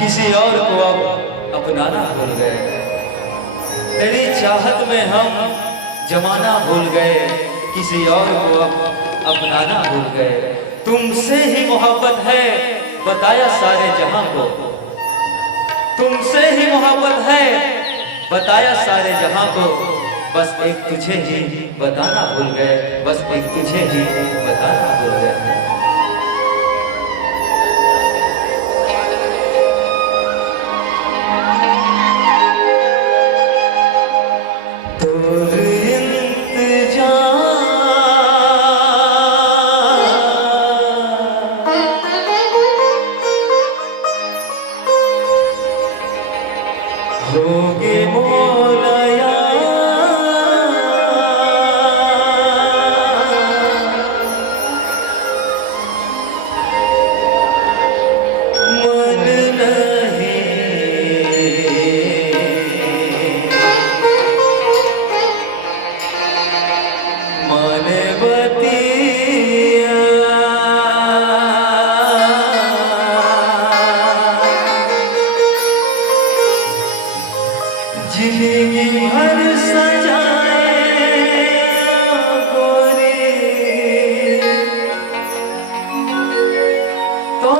किसी और को अब अपनाना भूल गए। तेरी चाहत में हम जमाना भूल गए, किसी और को अब अपनाना भूल गए। तुमसे ही मोहब्बत है बताया सारे जहां को, तुमसे ही मोहब्बत है बताया सारे जहां को। बस एक तुझे ही बताना भूल गए, बस एक तुझे ही बताना भूल गए। होगे मोलया मन नहीं माने बतिया जिंदगी भर सजाए गोरी तो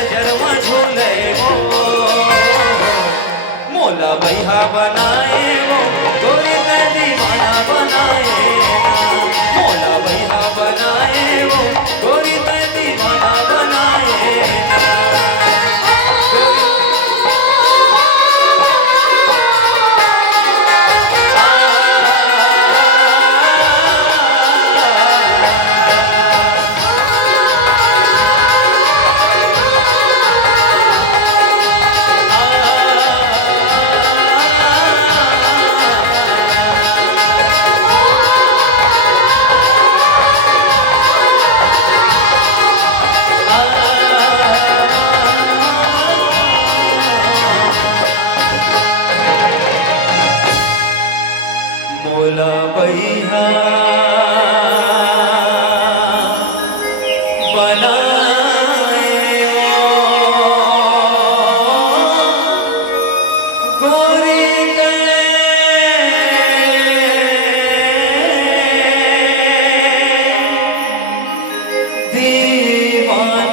नजर में झूले वो मोला बैहा बनाए वो गोरी ने दीवाना बनाए मोला बैहा बनाए वो गोरी ने दीवाना बनाए मोला बैहा बनाए गोरी ने दीवाना